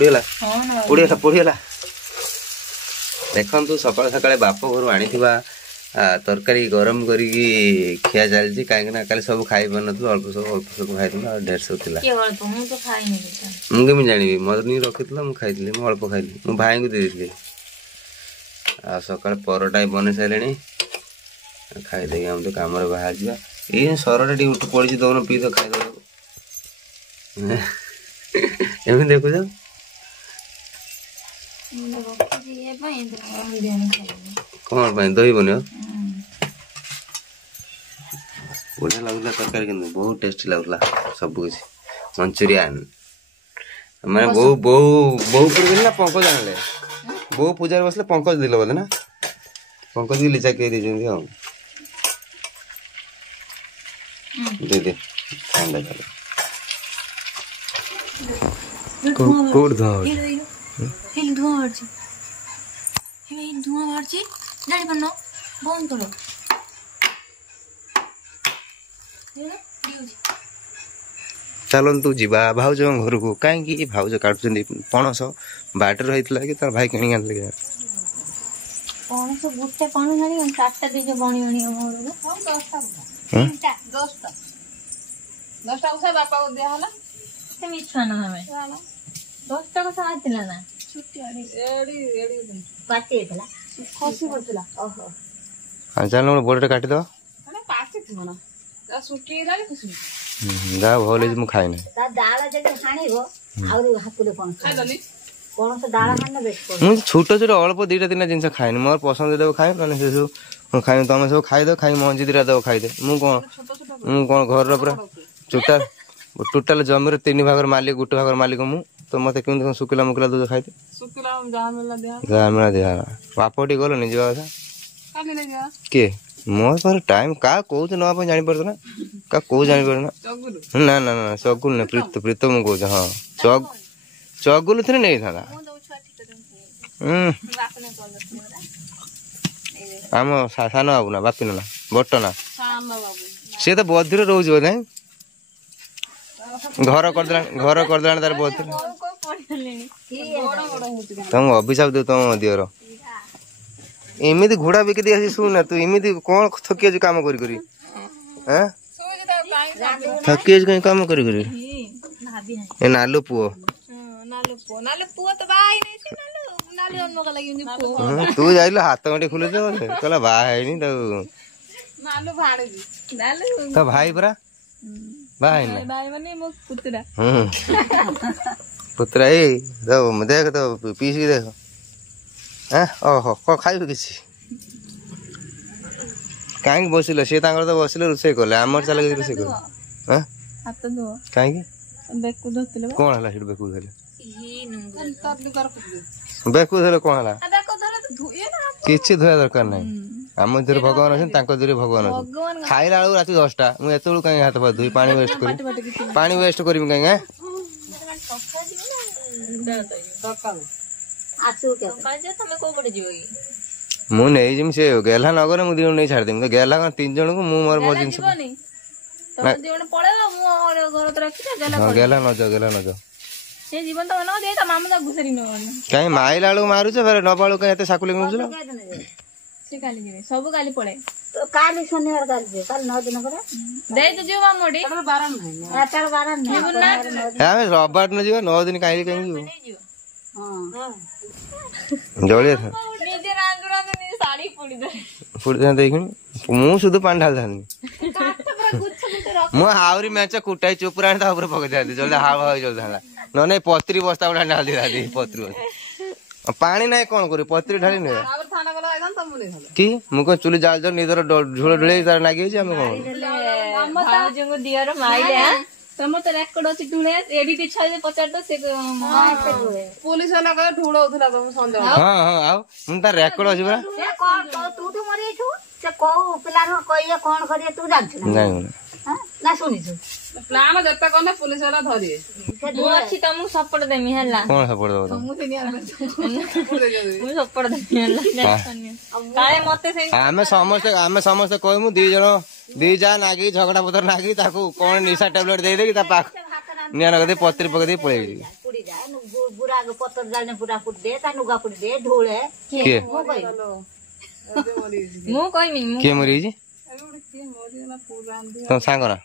पोड़ीगला देखु सका सका बाप घर आनी तरकारी गरम करी खिया चलती कहीं कल सब खाई पार नु अल्प सब खाई 150 थी मुझे जानी मदनी रखी मुझे अल्प खाई मो भाई को दे दी सका परटा बन सारे खाईदे हम तो कम बाहर जा ये सरटा टी उठ पड़ी दौन पी तो खाईद एम देखु कौन दही बन बढ़िया लगुला तरकारी कि बहुत टेस्टी लगुला सब कुछ मंचूरियन मैंने बो बो बो ना पंकज आने बो पूजा बसले पंकज दिल बोले ना पंकज की लिचा के दे दे ठंडा चलो कोड धुआं बाहर जानी पार बंद तोड़ चलतु जीवा भाउज घर को कहीं भाउज काटुं पणस बाटर रही कि तार भाई किणी आन पणस गोटे पणस आनी 4टा दीज बणी बणी घर 10टा उसा बापा को दिया हला से मिछा ना हमें 10टा को साथ दिला ना छुट्टी एडी एडी पाटी थला खसी पड़तला ओहो हां चल बोर्ड काटी दो अरे पाटी थो ना सुकी लागे कुछ जा भले मु खाइ नै ता दाला जके खानिबो आउर हातले कोन खाइ दली कोन से दाला खाने बेस को मु छोटो छोटो अल्प 2टा 3टा जिंस खाइ नै मोर पसंद देबो खाइ माने से सब खाइ तमे सब खाइ दो खाइ मंजी दिरा दो खाइ दे मु कोन घर रो पूरा टोटल जमीर 3 भागर मालिक 1 भागर मालिक मु तो मते केन सुकिला मुकिला दूध खाइ दे सुकिला जहा मिला दिया बापोटी गलो नि जीवा था काली ले जा के मोर पर टाइम का को न अपन जानि पड़त ना का को जानि पड़ ना ना ना ना सगुल ने प्रीत मु को हां चगुल थने नहीं था आम सान बाबू ना बापी ना बट ना सी तो बधिर रोज बोधे घर करदेला तार बधिर तुम अभिशाप दे तुम दियर एमती घोड़ा बिक दी शुण तू एमती कौन थकी काम कर थकी कहीं काम कर नालू पुओ तू जाइल हाथ गंटे खुले कहला बाहर तो भाई परा बाहर पुतरा देख तो पीस देख ओहो कौन खाइब किसी कहीं बसिल सी तो बसिले रोसे कले आमर चल रोसे कले कहीं कौन है बेकू धरले बेकू धरले कौन है किसी धोया दरकार ना आम धीरे भगवान अच्छे भगवान अच्छे खाइला बेलू रात 10टा मुझे कहीं हाथ धोई पानी वेस्ट करी कहीं मु नहीं जिम से गेला नगर मु दिन नहीं छाड़ देम गेला 3 जन को मु मोर मो जिंस गेला न जा से जीवन तो न दे त मामू का घुसरी न कहीं माइला बेलू मारू फिर न बालू कहीं एते साकुले मुझला से काली जे सब काली पड़े तो काली शनिवार काल 9 दिन पर दे तो जीव मामूडी 12 नहीं 12 नहीं हां रविवार न जीव 9 दिन काली कहीं हां जलिया था निजे रांदुरांदु नि साड़ी पुड़ी दे देखिन मु सुध पान ढाल थानी मु हावरी मैच कुटाई चुपरा ता ऊपर पक जाती जल्दी हाव हाव जल्दी थाला न नहीं पत्री बस्ता उठा ढाल दे पत्री पानी नहीं कौन करी पत्री ढाली नहीं कि मु को चुली जाल जल निदर झोल ढळे तार लागी जे हम कोन भाजंगो दियर माइले तम तो रेकर्ड अछि ढुळे एडिट इच्छा जे 50 से पुलिस वाला का ढुळो उथला तुम संदेह हां हां आउ मु तार रेकर्ड अछि बरा से कोन तू तो मरि छु से को पिला न कइए कोन करिए तू जान नहीं ना सुनी छु प्लान जत्ता कोन पुलिस वाला धरिए मु अछि त मु सपोर्ट देमी हला कोन सपोर्ट दो मु से नहीं मु सपोर्ट देमी हला काले मते से हमें समस्त कहमु 2 जन 2 जा नागी झगड़ा पतर नागी ताको कोन निशा टैबलेट दे दे कि ता पाक निया लगदे पत्री पक दे पळे पूरा पतर जाने पूरा कुट दे ता नुगा कुट दे ढोले के मु कहमी के मरी जी तुम सांग ना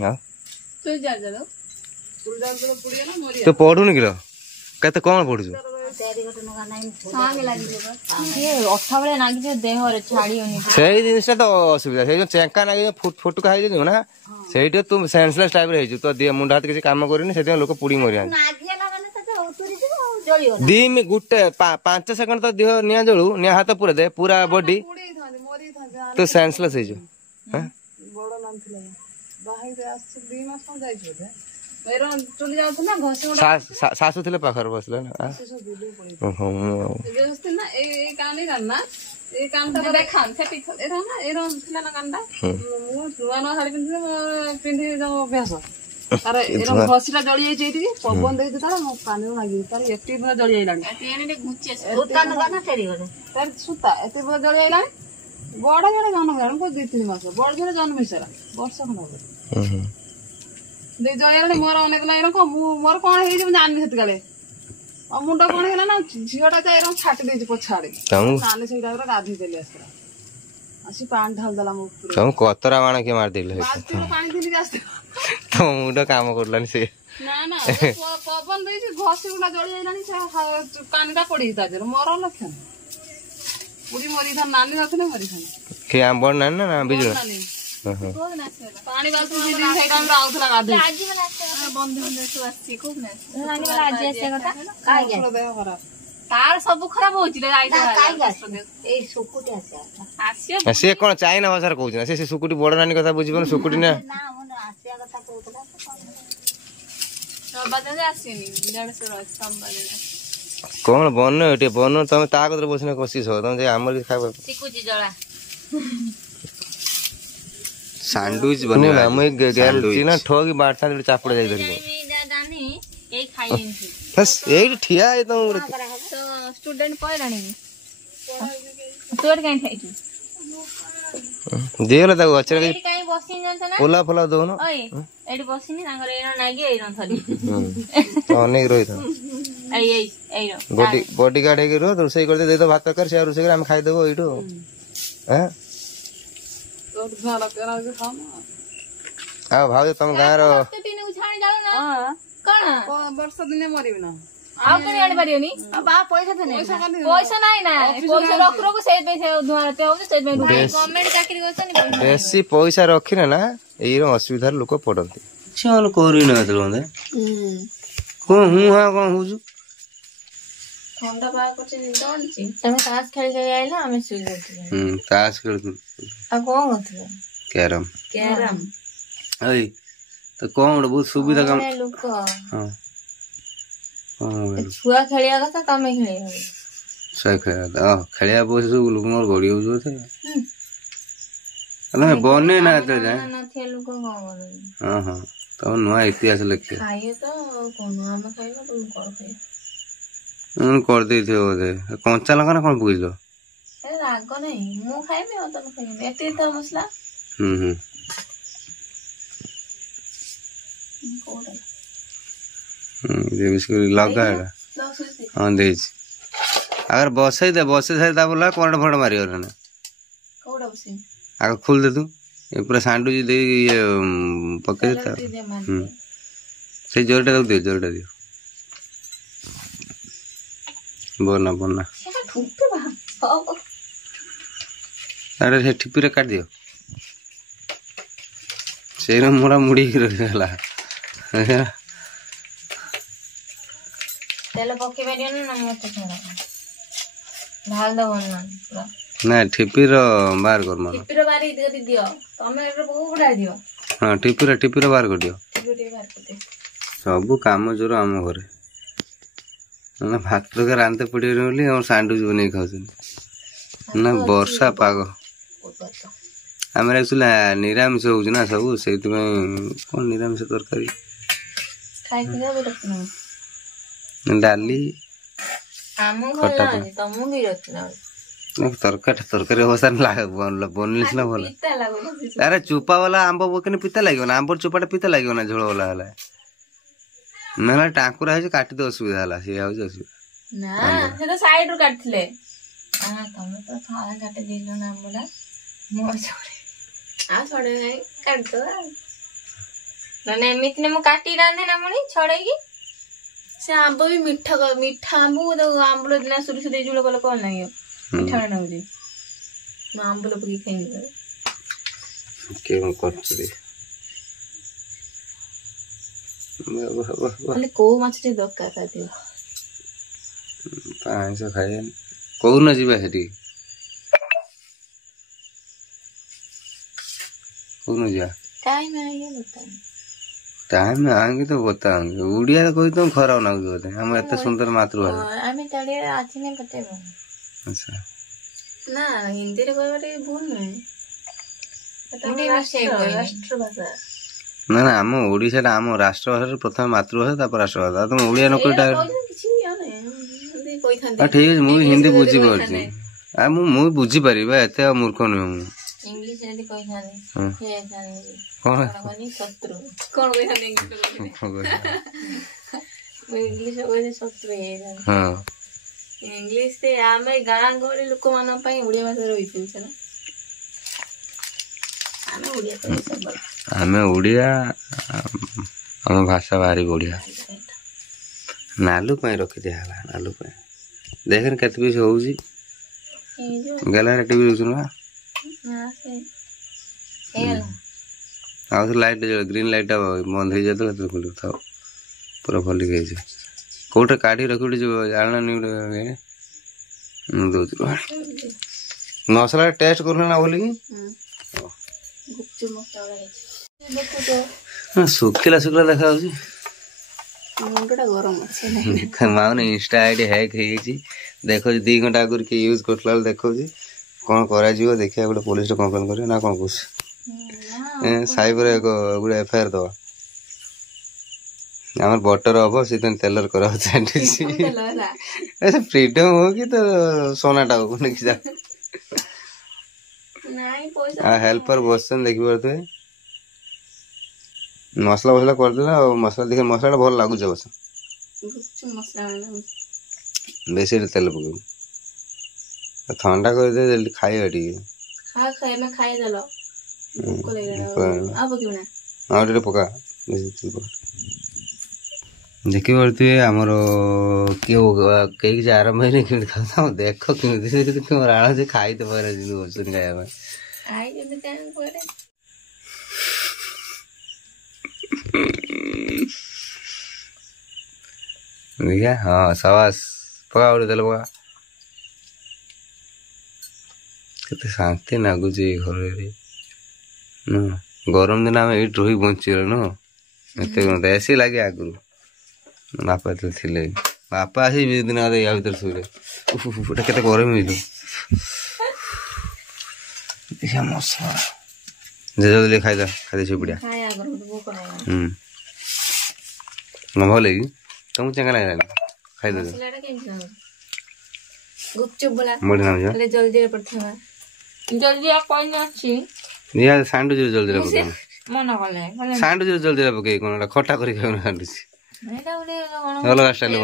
हां तो पढ़ुनी कि केते कौन पढ़ुछु ସେଇ ଜିନିଷଟା ତ ଅସୁବିଧା ସେଇ ଯୋଉ ଚେଙ୍କା ନାଗି ଫୁଟୁକା ହେଇଯିବ ନା ସେଇଠି ତୁ ସେନ୍ସଲେସ୍ ଟାଇପର ହେଇଛୁ ତ ମୁଣ୍ଡ ହାତ କିଛି କାମ କରିନି ସେଥିପାଇଁ ଲୋକ ପୁଡି ମରିଯାନ୍ତି 5 ସେକେଣ୍ଡ ତ ଦେହ ନିଆଁ ଜଳୁ ନିଆଁ ହାତ ପୁରା ଦେ ପୁରା ବଡି ତୁ ସେନ୍ସଲେସ୍ ହେଇଛୁ ଶାଶୁ ଥିଲେ ପାଖରେ ବସିଲେ ନା ଘଷିଟା ଜଳି ଯାଇଛି ଏଇଠିକି ପବନ ଦେଇଛି ତାର ମୋ କାନରେ ଲାଗିଛି ତାର ଏଠି ପୁରା ଜଳି ଯାଇଲାଣି ସୂତା ଏତେ ପୁରା ଜଳି ଯାଇଲାଣି ବଡ ଜଣେ ଜନ୍ମ ହେଲାଣି 2-3 ମାସ ବଡ ଜଣେ ଜନ୍ମ ହେଇସାରା ବର୍ଷ ଖଣ୍ଡ ଜଳିଗଲାଣି ମୋର ଅନେକ ନା ଏରକମ ମୋର କଣ ହେଇଛି ମୁଁ ଜାଣିନି ସେତିକାଳେ ଆଉ ମୁଣ୍ଡ କଣ ହେଇଗଲା ନା ଝିଅଟା ଯା ଏରକମ ଛାଟି ଦେଇଛି ପଛ ଆଡେ ନାନୀ ସେଇ ଟାଇପର ଗାଧେଇ ଦେଲି ଆସିଲା ଆସି ପାଣି ଢାଳିଦେଲା ମୋ ଉପରେ କତରା ବାଣ କିଏ ମାରିଦେଲେ ପାଣି ଥିଲି ଆସିଥିଲା ତମ ମୁଣ୍ଡ କାମ କରିଲାନି ସେ ନା ନା ପବନ ଦେଇଛି ଘଷି ଗୁଣ୍ଡା ଜଳି ଯାଇଲାଣି ସେ କାନିଟା ପଡିଛି ତା ଦେହରେ ମୋର ଲକ୍ଷଣ ପୁରୀ ମରିଥାନ୍ତି ନାନୀ ନଥିଲେ ମରିଥାନ୍ତି କିଏ ଆମ୍ବର ନାନୀ ନା ବିଜୁଳି ପାଣି ବାଲ୍ଟି ଆଉଥିଲା ଗାଧେଇ ଦେହ ଖରାପ तार सब खराब हो सी कौन चाइना भाषा कौन से सुकुटी बड़ नानी कथा बुझी सुकुटी ना कौन बन बन तुम ता कत बस कषि तुम आम खाइब सैंडविच बने ना ठगी बांटा चापड़ जाए ठिया स्टूडेंट पढ़ानी तोड़ काई खाइछु देला ताको अचर काई बसिन जानत ना ओला फला दो न ओए एडी बसिनी तांगर एनो नागी एनो थली अनेक रोई था एई बॉडी गार्ड हे रो रोसई करते दे दो भात कर से रोसई कर हम खाइ देबो एठो हैं तो झाला केना के खाना आ भाव तुम गां रो तीन उछाणी जाओ ना कोन वर्ष दिने मरिबी ना आउ के आनी परियोनी बा पैसा थे पैसा नाही ना पैसा रख रख से पैसा धुआते हो से गवर्नमेंट चाकरी करछनी बेसी पैसा रखिना ना एई रो असुविधा लोक पडंती छन कोरी ना दलंदे को हूं हा को हुजु ठंडा बा करछी दौड़ची तमे ताश खेल के आइला हमें सुई गथि ताश खेल आ कोन गथि कैरम ओई तो कौन बहुत सुविधा काम लोक हां छुआ खेलिया कथा तमे खेलिया सही खेलिया बस लोक मोर गड़ी हो जोथे अरे बने ना तो जाए ना थे लोक को हां हां तो नया इतिहास लिखे खाइए तो कोन हम खाइबो तुम कर खाइए कर दे थे ओदे कंचा लगा ना कोन बुझलो ए राग नहीं मु खाइबे और तुम खाइबे एते तो मसला लगा हाँ दे अगर बसे दे बसे से बोला करंट फंड मारी ना आगे खोल दे तू ये पूरा सैंडविच दे ये पके देता से जोरटा दे जोरटा दियो बोना बोना अरे से ठिपी रे काट दियो से मोरा मुड़ी रहला तेल पके परियो ना मत छोड़ा ढाल दो ना पूरा ना ठिपी रो बाहर कर मारो ठिपी रो बाहर दे दियो तमे रो पको उड़ा दियो हां ठिपी रो बाहर कर दियो ठिपी बाहर कर दे सब काम जोर हम घरे ना भात के रांते पड़ी रहली और सैंडविच बने खाउछन ना वर्षा पाग हमरा एक्चुअली निरामिष हो ना सब सेति में कोन निरामिष तरकारी खाइ के बेटा डाली आम खटा तमु भी रखना तरकारी होसन बनलिस ना भला अरे चुपा वाला आंब बकने पिता लागियो ना आंबर चुपाटा पिता लागियो ना झोल वाला हला ना टाकुरा है काटी तो असुविधा हला से आउ असुविधा ना से तो साइड रो काटले आ तमे तो खाला काटे दिलो ना हमरा मो छोड़े आ छोड़े नहीं काट दो नने एमित ने मु काटी रांधे ना मनी छोड़ेगी से आंब भी मीठा आंब तो आंबलो दिना सुरु सुरु जुलो कल कोन नाही मीठा ना होजी म आंबलो पकी खाई के म करछ रे ମାନେ କୋଉ ମାଛଟେ ଦରକାର ତାଦେହ ଆଇଁଷ ଖାଇବେନି କୋଉନ ଯିବା ସେଠି କୋଉନ ଯିବା टाइम आएंगे तो बताएंगे उड़िया कोई तुम खराब ना होते हम इतने सुंदर मातृभाषा आमे तड़िए आछि ने बतेबो अच्छा ना हिंदी रे कहबारे भूल नहीं राष्ट्रभाषा ना ना आम ओडिशा आम राष्ट्रभाषा प्रथम मातृभाषा तापर राष्ट्रभाषा तुम ओडिया न कोइटा ठीक है मु हिंदी बुझी परछि आ मु बुझी परिबा एते मूर्ख न इंग्लिश जदी कोइ थाने हे थाने कोन कोनी शत्रु कोन कोइ थाने इंग्लिश कोइ शत्रु हे हां इंग्लिश से आमे गां गली लोक मान पई ओडिया भाषा रहितै छना आमे ओडिया तो सब आमे ओडिया हम भाषा भारी बढ़िया नालू पे रखि दिया हला नालू पे देखन केते पीस होउजी गला रे टीवी सुनवा ना से ए आ लाइट ग्रीन लाइट बंद हो जाता तो खुल था पूरा भल गई कोटा काढ़ी रखी जो जाना नहीं दो मसला टेस्ट कर ना बोल सुखिला सुखिला देखा माउन इंस्टा आईडी हैक देखो 2 घंटा आगुरी किए यूज करला देखो कौन करा देखिए गोटे पुलिस कंप्लेन कर ना कौन कुछ साइबर एक गोटे एफआईआर दवा आम बटर हम से तेलर कर फ्रीडम हो कि तो सोनाटा हो हेल्पर बसन देखी पारे मसला फसला करदे मसला देखे मसला भल लगुच बस बेसी तेल पक ठंडा कर दे जल्दी खाइबा पका देखी पारे आमर किए आरंभ है खाऊ देख कि राण खाई तो खाଇବା देखिए हाँ सवास पका उड़े तेल पका केते शांति लगुच घर गरम दिन आम ये रही बंचीगल न एसी लगे आगु बापा थे बापा आसी दिन या भर शुले के गरम मसला जल्दी खाई खाई छुपिया भल कि तुमको चंगा लगे खाई जल्दी सांडुच जल्दी पकड़ सांडुच जल्दी पकड़ कौन खटा कर अलग स्टाइल